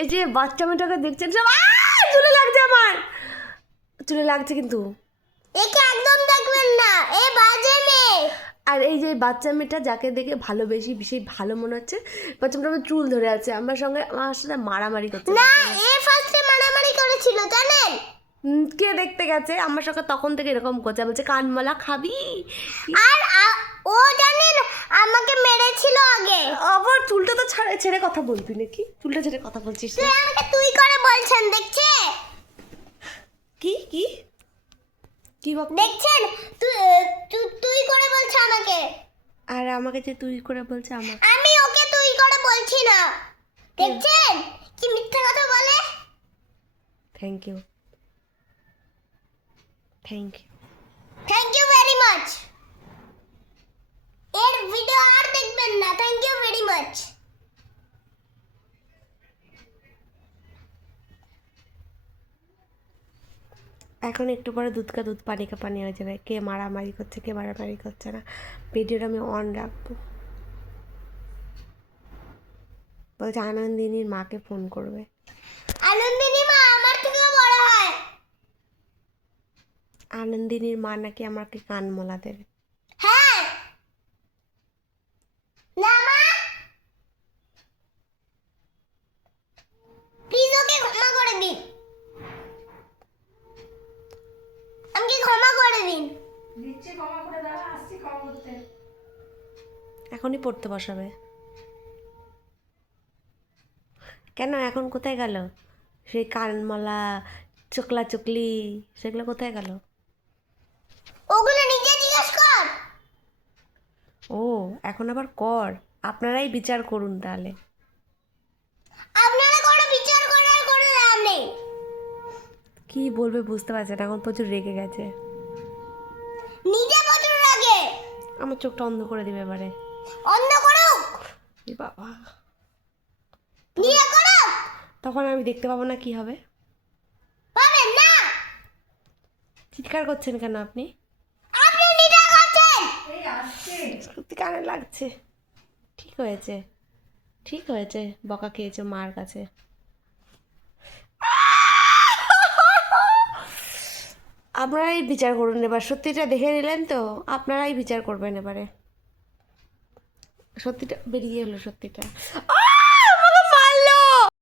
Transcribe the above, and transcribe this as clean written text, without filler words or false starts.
এই যে বাচ্চা মেয়েটাকে দেখছেন সব, চুলে লাগছে আমার, চুলে লাগছে কিন্তু। একে একদম দেখবেন না, এ বাজে মেয়ে। আর এই যে বাচ্চা মেয়েটা যাকে দেখে ভালোবেসি, বেশি ভালো মনে হচ্ছে, বাচ্চা মেয়েটা আমার চুল ধরে আছে, আমার সাথে মারামারি করছে। না, এ ফার্স্টে মারামারি করেছিল জানেন। কে দেখতে গেছে আমার সঙ্গে তখন থেকে এরকম করছে, বলছে কানমালা খাবি। আর ও জানেন আমাকে মেরেছিল আগে। আবার চুলটা তো ছেড়ে কথা বলবি নাকি? চুলটা ছেড়ে কথা বলছিস তুই আমাকে তুই করে বলছেন, দেখছে? কি কি কি দেখছেন? তুই করে বলছ আমাকে। আর আমাকে যে তুই করে বলছে আমাকে, আমি ওকে তুই করে বলছি না। দেখছেন কি মিথ্যা কথা বলে? Thank you, thank you. Thank you very much. এর ভিডিও আর দেখবেন না। Thank you very much. এখন একটু পরে দুধ কা দুধ পানি কা পানি হয়ে যাবে। কে মারামারি করছে কে মারামারি করছে না, ভিডিওটা আমি অন রাখবো। বলছে আনন্দিনীর মাকে ফোন করবে। আনন্দিনী মা আমার থেকে বড় হয়। আনন্দিনীর মা নাকি আমাকে কান মোলা দেবে। হ্যাঁ না মা, প্লিজ ওকে ক্ষমা করে দিন। আমাকে ক্ষমা করে দিন। এখনই পড়তে বসাবে। কেন এখন কোথায় গেল সেই কানমালা চোকলা চুকলি, সেগুলো কোথায় গেল? ওগুলো নিজে জিজ্ঞেস কর। ও এখন আবার কর, আপনারাই বিচার করুন তাহলে। আপনারা কোনো বিচার করার কোনো নাম নেই। কি বলবে বুঝতে পারছে না, এখন প্রচুর রেগে গেছে। নিজে প্রচুর লাগে। আমার চোখটা অন্ধ করে দিবে এবারে। অন্য করুক, এ বাবা, নিজে করুক। তখন আমি দেখতে পাবো না, কি হবে? পাবেন না। চিৎকার করছেন কেন আপনি? আপনি নিজে করছেন। সত্যি কানে লাগছে। ঠিক হয়েছে, ঠিক হয়েছে, বকা খেয়েছে মার কাছে। আপনারাই বিচার করুন এবার, সত্যিটা দেখে নিলেন তো, আপনারাই বিচার করবেন এবারে। সত্যিটা বেরিয়ে এলো, সত্যিটা।